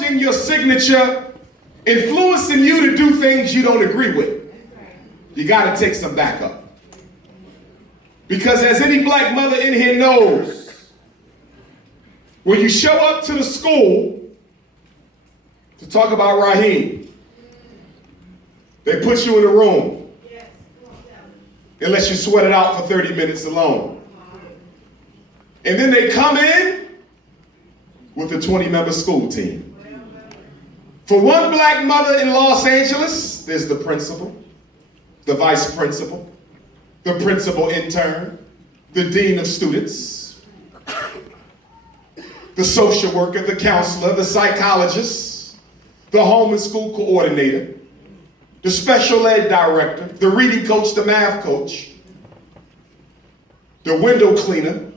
Your signature, influencing you to do things you don't agree with. You got to take some backup. Because as any black mother in here knows, when you show up to the school to talk about Raheem, they put you in a room and let you sweat it out for 30 minutes alone. And then they come in with a 20-member school team. For one black mother in Los Angeles, there's the principal, the vice principal, the principal intern, the dean of students, the social worker, the counselor, the psychologist, the home and school coordinator, the special ed director, the reading coach, the math coach, the window cleaner,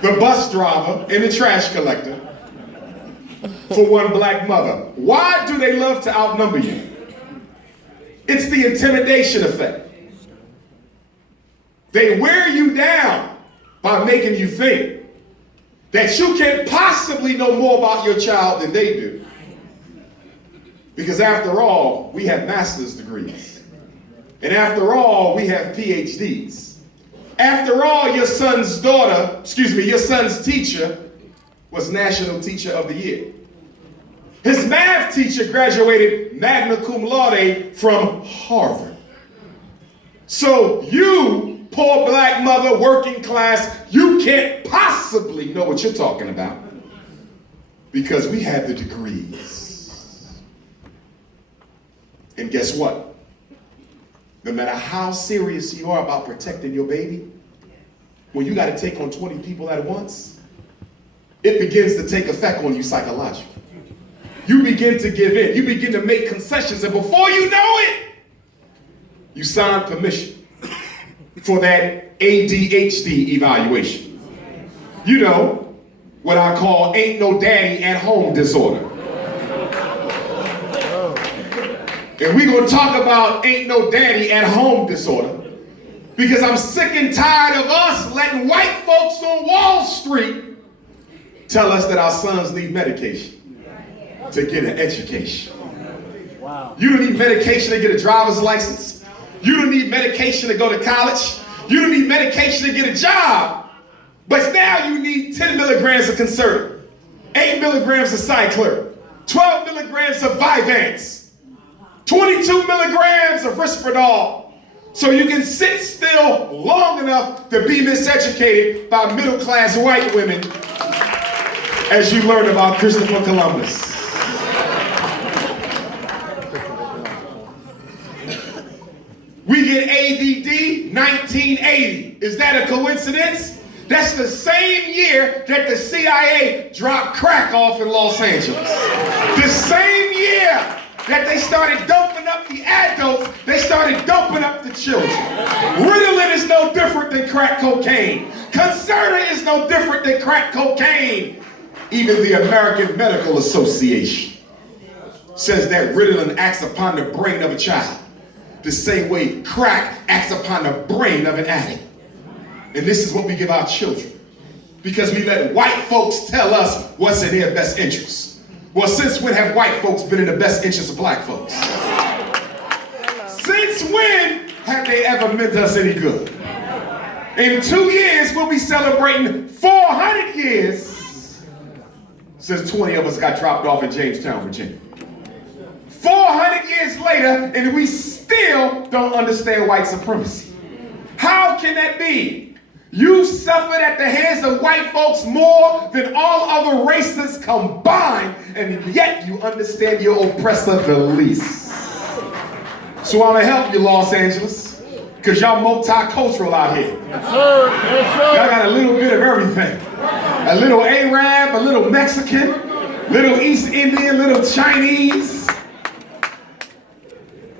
the bus driver, and the trash collector. For one black mother. Why do they love to outnumber you? It's the intimidation effect. They wear you down by making you think that you can't possibly know more about your child than they do. Because after all, we have master's degrees. And after all, we have PhDs. After all, your son's teacher was National Teacher of the Year. His math teacher graduated magna cum laude from Harvard. So you, poor black mother, working class, you can't possibly know what you're talking about. Because we have the degrees. And guess what? No matter how serious you are about protecting your baby, when you got to take on 20 people at once, it begins to take effect on you psychologically. You begin to give in. You begin to make concessions. And before you know it, you sign permission for that ADHD evaluation. You know, what I call ain't no daddy at home disorder. And we're going to talk about ain't no daddy at home disorder because I'm sick and tired of us letting white folks on Wall Street tell us that our sons need medication to get an education. Wow. You don't need medication to get a driver's license. You don't need medication to go to college. You don't need medication to get a job. But now you need 10 milligrams of Concerta, 8 milligrams of Cycler, 12 milligrams of Vyvanse, 22 milligrams of Risperdal, so you can sit still long enough to be miseducated by middle-class white women as you learn about Christopher Columbus. We get ADD 1980. Is that a coincidence? That's the same year that the CIA dropped crack off in Los Angeles. The same year that they started doping up the adults, they started doping up the children. Ritalin is no different than crack cocaine. Concerta is no different than crack cocaine. Even the American Medical Association says that Ritalin acts upon the brain of a child the same way crack acts upon the brain of an addict. And this is what we give our children, because we let white folks tell us what's in their best interest. Well, since when have white folks been in the best interest of black folks? Since when have they ever meant us any good? In 2 years, we'll be celebrating 400 years since 20 of us got dropped off in Jamestown, Virginia. 400 years later, and we still don't understand white supremacy. How can that be? You suffered at the hands of white folks more than all other races combined, and yet you understand your oppressor the least. So I'm gonna help you, Los Angeles, because y'all multicultural out here. Yes, sir. Yes, sir. Y'all got a little bit of everything. A little Arab, a little Mexican, little East Indian, little Chinese.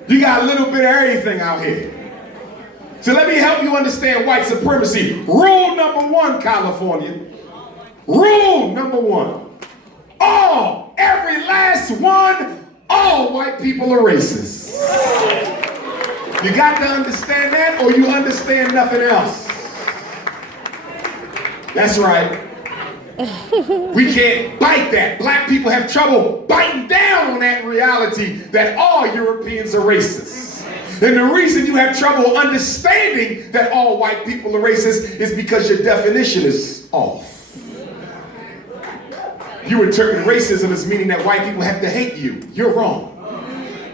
You got a little bit of everything out here. So let me help you understand white supremacy. Rule number one, California. Rule number one. Every last one, all white people are racist. You got to understand that, or you understand nothing else. That's right. We can't bite that. Black people have trouble biting down on that reality that all Europeans are racist. And the reason you have trouble understanding that all white people are racist is because your definition is off. You interpret racism as meaning that white people have to hate you. You're wrong.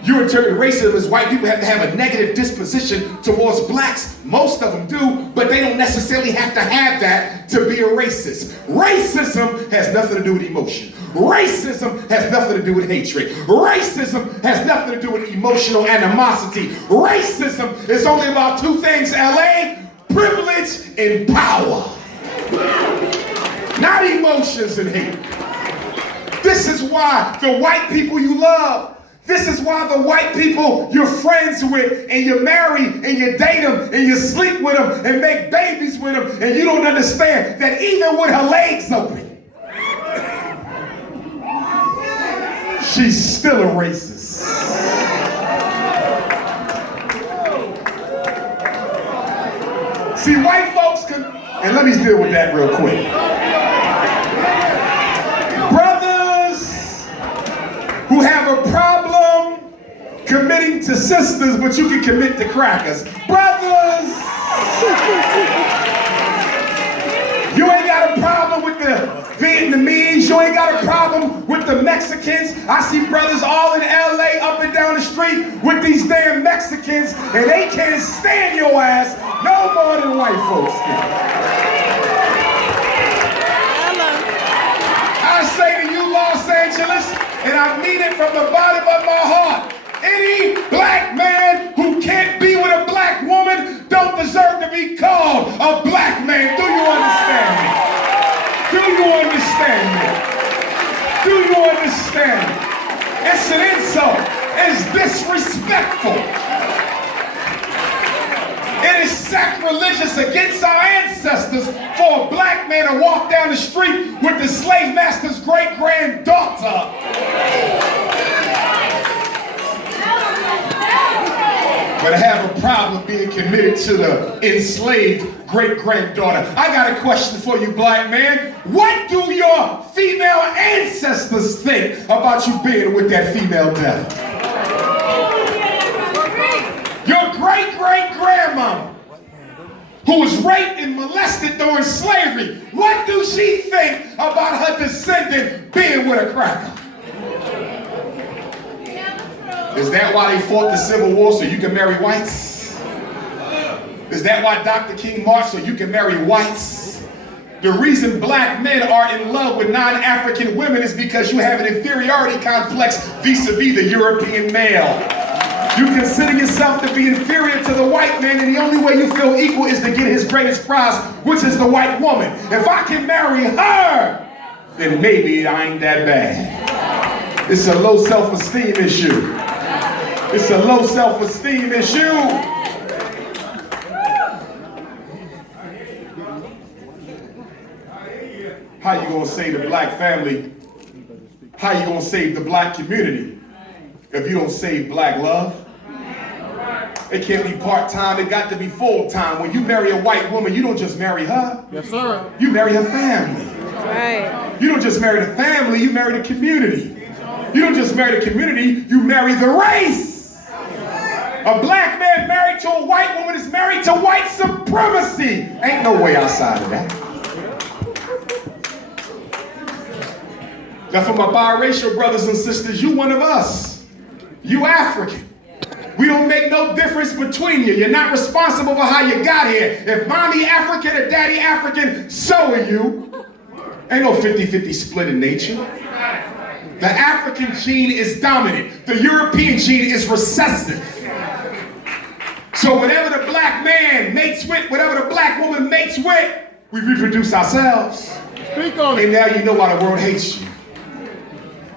You interpret racism as white people have to have a negative disposition towards blacks. Most of them do, but they don't necessarily have to have that to be a racist. Racism has nothing to do with emotion. Racism has nothing to do with hatred. Racism has nothing to do with emotional animosity. Racism is only about two things, LA: privilege and power. Not emotions and hate. This is why the white people you love, this is why the white people you're friends with and you marry and you date them and you sleep with them and make babies with them, and you don't understand that even with her legs open, she's still a racist. See, white folks can, and let me deal with that real quick. Who have a problem committing to sisters, but you can commit to crackers. Brothers, you ain't got a problem with the Vietnamese, you ain't got a problem with the Mexicans. I see brothers all in LA up and down the street with these damn Mexicans, and they can't stand your ass no more than white folks can. I say to you, Los Angeles, and I mean it from the bottom of my heart, any black man who can't be with a black woman don't deserve to be called a black man. Do you understand me? Do you understand me? Do you understand me? It's an insult. It's disrespectful. It is sacrilegious against our ancestors for a black man to walk down the street with the slave master's great-granddaughter. But I have a problem being committed to the enslaved great-granddaughter. I got a question for you, black man. What do your female ancestors think about you being with that female devil? Your great-great-grandmama, who was raped and molested during slavery, what do she think about her descendant being with a cracker? Is that why they fought the Civil War, so you can marry whites? Is that why Dr. King marched, so you can marry whites? The reason black men are in love with non-African women is because you have an inferiority complex vis-a-vis the European male. You consider yourself to be inferior to the white man, and the only way you feel equal is to get his greatest prize, which is the white woman. If I can marry her, then maybe I ain't that bad. It's a low self-esteem issue. It's a low self-esteem issue. How you gonna save the black family? How you gonna save the black community if you don't save black love? It can't be part-time, it got to be full-time. When you marry a white woman, you don't just marry her. Yes, sir. You marry her family. Right. You don't just marry the family, you marry the community. You don't just marry the community, you marry the race. A black man married to a white woman is married to white supremacy. Ain't no way outside of that. Now for my biracial brothers and sisters, you one of us. You African. We don't make no difference between you. You're not responsible for how you got here. If mommy African or daddy African, so are you. Ain't no 50-50 split in nature. The African gene is dominant. The European gene is recessive. So whatever the black man mates with, whatever the black woman mates with, we reproduce ourselves. Speak on it. And now you know why the world hates you.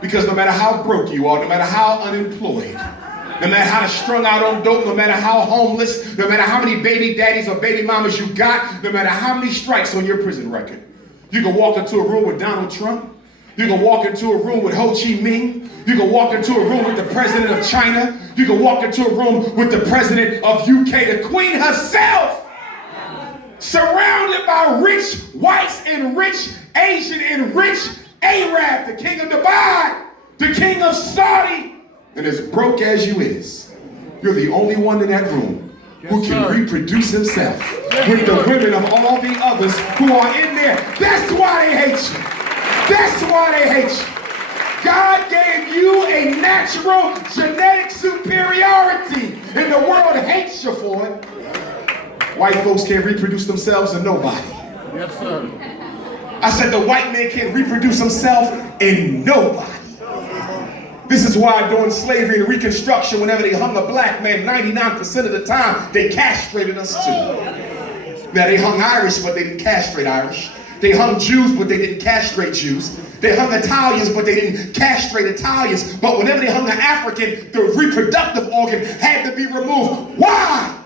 Because no matter how broke you are, no matter how unemployed, no matter how strung out on dope, no matter how homeless, no matter how many baby daddies or baby mamas you got, no matter how many strikes on your prison record, you can walk into a room with Donald Trump. You can walk into a room with Ho Chi Minh. You can walk into a room with the president of China. You can walk into a room with the president of UK, the queen herself. surrounded by rich whites and rich Asian and rich Arab, the king of Dubai, the king of Saudi, and as broke as you is, you're the only one in that room who can reproduce himself with the women of all the others who are in there. That's why they hate you. That's why they hate you. God gave you a natural genetic superiority, and the world hates you for it. White folks can't reproduce themselves in nobody. Yes, sir. I said the white man can't reproduce himself in nobody. This is why during slavery and Reconstruction, whenever they hung a black man, 99% of the time, they castrated us too. Now they hung Irish, but they didn't castrate Irish. They hung Jews, but they didn't castrate Jews. They hung Italians, but they didn't castrate Italians. But whenever they hung an African, the reproductive organ had to be removed. Why?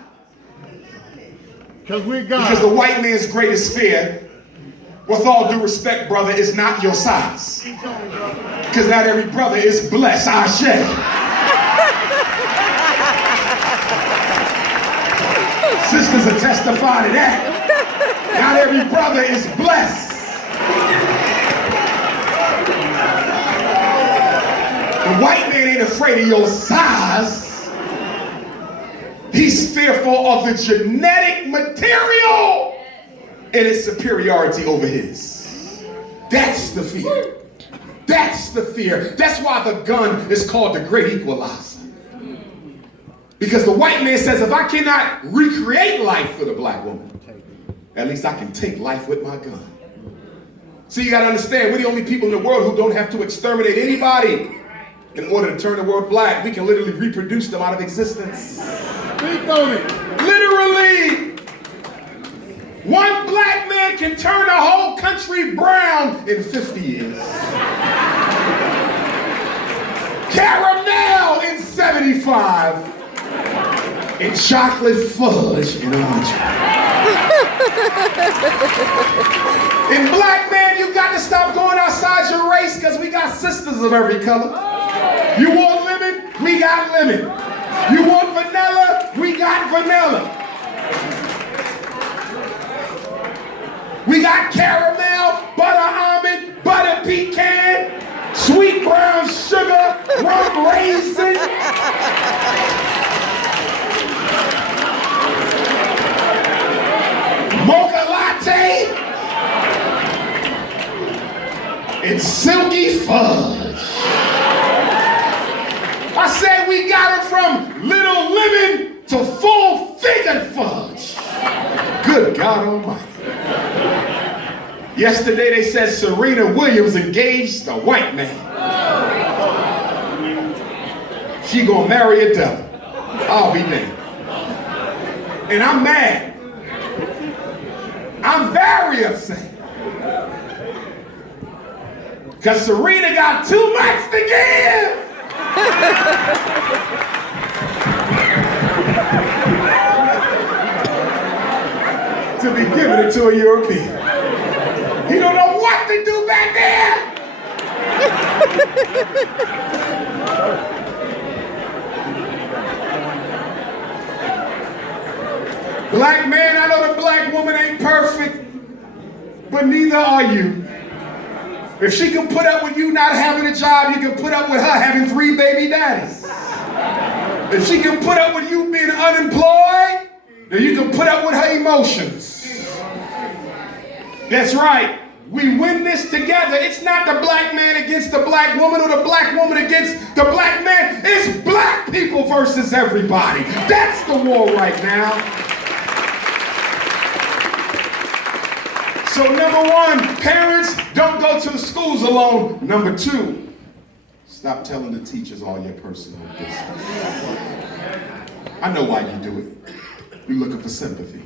Because the white man's greatest fear, with all due respect, brother, is not your size. Because not every brother is blessed. Ashe. Sisters will testify to that. Not every brother is blessed. The white man ain't afraid of your size. He's fearful of the genetic material and its superiority over his. That's the fear. That's the fear. That's why the gun is called the great equalizer. Because the white man says, if I cannot recreate life for the black woman, at least I can take life with my gun. See, you gotta understand, we're the only people in the world who don't have to exterminate anybody in order to turn the world black. We can literally reproduce them out of existence. Speak on it. Literally. One black man can turn a whole country brown in 50 years. Caramel in 75. And chocolate fudge in 100. And black man, you got to stop going outside your race because we got sisters of every color. You want lemon? We got lemon. You want vanilla? We got vanilla. We got caramel, butter almond, butter pecan, sweet brown sugar, rum raisin. Mocha latte. And silky fudge. I said we got it from little lemon to full-figured fudge. Good God Almighty. Yesterday they said Serena Williams engaged a white man. She gonna marry a devil. I'll be damned. And I'm mad. I'm very upset. Because Serena got too much to give. To be giving it to a European. He don't know what to do back there. Black man, I know the black woman ain't perfect, but neither are you. If she can put up with you not having a job, you can put up with her having 3 baby daddies. If she can put up with you being unemployed, then you can put up with her emotions. That's right. We win this together. It's not the black man against the black woman or the black woman against the black man. It's black people versus everybody. That's the war right now. So number 1, parents, don't go to the schools alone. Number 2, stop telling the teachers all your personal business. I know why you do it. You're looking for sympathy.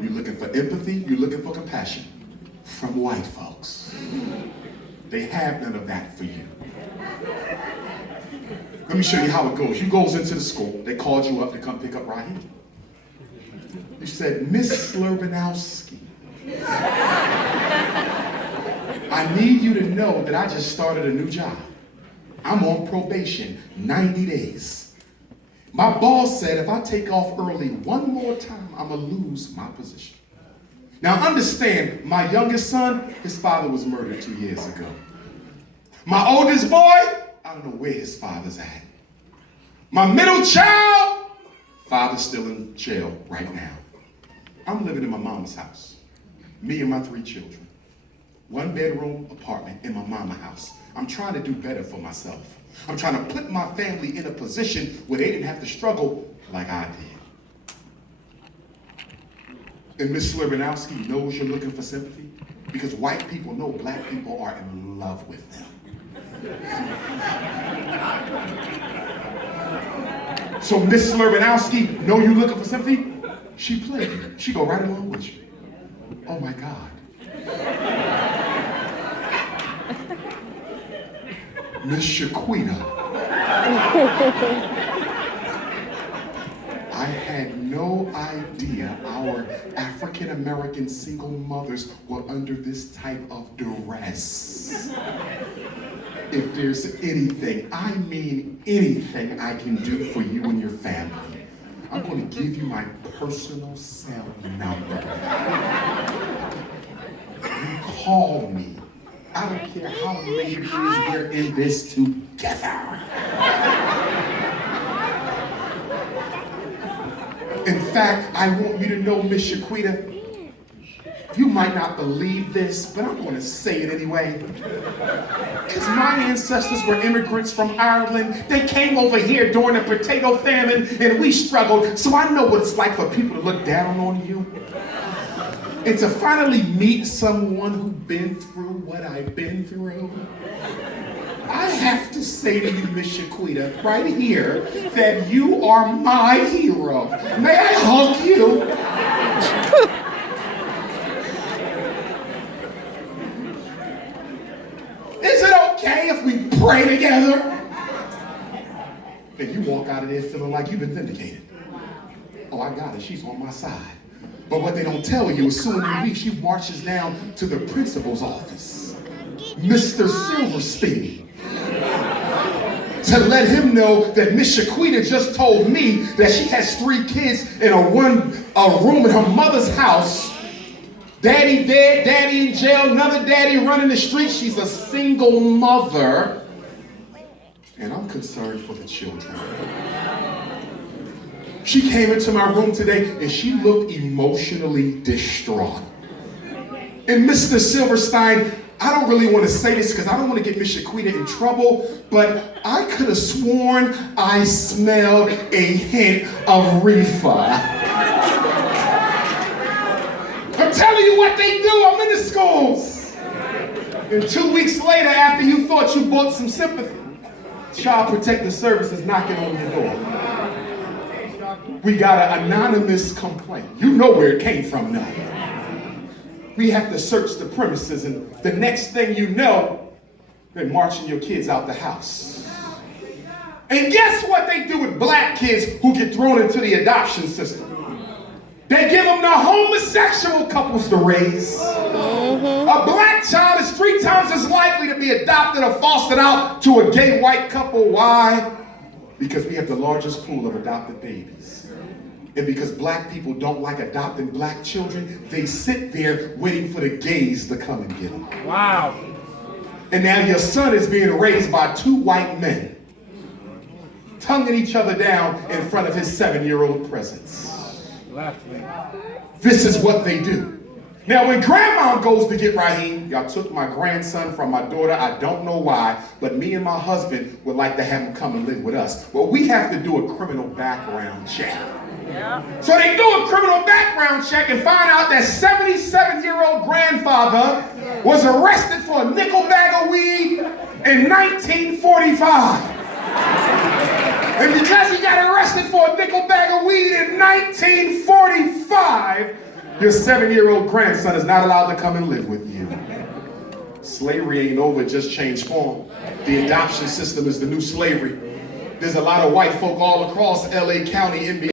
You're looking for empathy. You're looking for compassion from white folks. They have none of that for you. Let me show you how it goes. You goes into the school. They called you up to come pick up Rodney. You said, Miss Slurbanowski, I need you to know that I just started a new job. I'm on probation, 90 days. My boss said if I take off early one more time, I'm gonna lose my position. Now understand, my youngest son, his father was murdered 2 years ago. My oldest boy, I don't know where his father's at. My middle child, father's still in jail right now. I'm living in my mama's house. Me and my 3 children. 1-bedroom apartment in my mama's house. I'm trying to do better for myself. I'm trying to put my family in a position where they didn't have to struggle like I did. And Miss Slurbanowski knows you're looking for sympathy because white people know black people are in love with them. So Miss Slurbanowski know you looking for sympathy? She played you. She go right along with you. Oh my God. Miss Shaquita. I had no idea our African American single mothers were under this type of duress. If there's anything, I mean anything I can do for you and your family, I'm going to give you my personal cell number. You call me. I don't care how late it is, we're in this together. In fact, I want you to know, Miss Shaquita, you might not believe this, but I'm going to say it anyway. Because my ancestors were immigrants from Ireland. They came over here during the potato famine, and we struggled. So I know what it's like for people to look down on you. And to finally meet someone who's been through what I've been through. I have to say to you, Miss Shaquita, right here, that you are my hero. May I hug you? Is it okay if we pray together? And you walk out of there feeling like you've been vindicated. Oh, I got it. She's on my side. But what they don't tell you, as soon as you leave, she marches down to the principal's office, Mr. Silverstein, to let him know that Miss Shaquita just told me that she has 3 kids in a room in her mother's house. Daddy dead, daddy in jail, another daddy running the streets. She's a single mother. And I'm concerned for the children. She came into my room today and she looked emotionally distraught. And Mr. Silverstein, I don't really want to say this because I don't want to get Miss Shaquita in trouble, but I could have sworn I smelled a hint of reefer. I'm telling you what they do. I'm in the schools. And 2 weeks later, after you thought you bought some sympathy, Child Protective Services knocking on your door. We got an anonymous complaint. You know where it came from now. We have to search the premises, and the next thing you know, they're marching your kids out the house. And guess what they do with black kids who get thrown into the adoption system? They give them the homosexual couples to raise. A black child is 3 times as likely to be adopted or fostered out to a gay white couple. Why? Because we have the largest pool of adopted babies. And because black people don't like adopting black children, they sit there waiting for the gays to come and get them. Wow. And now your son is being raised by 2 white men, tonguing each other down in front of his 7-year-old presence. This is what they do. Now when grandma goes to get Raheem, y'all took my grandson from my daughter, I don't know why, but me and my husband would like to have him come and live with us. Well, we have to do a criminal background check. Yeah. So they do a criminal background check and find out that 77-year-old grandfather was arrested for a nickel bag of weed in 1945. And because he got arrested for a nickel bag of weed in 1945, your 7-year-old grandson is not allowed to come and live with you. Slavery ain't over, it just changed form. The adoption system is the new slavery. There's a lot of white folk all across LA County, NBA.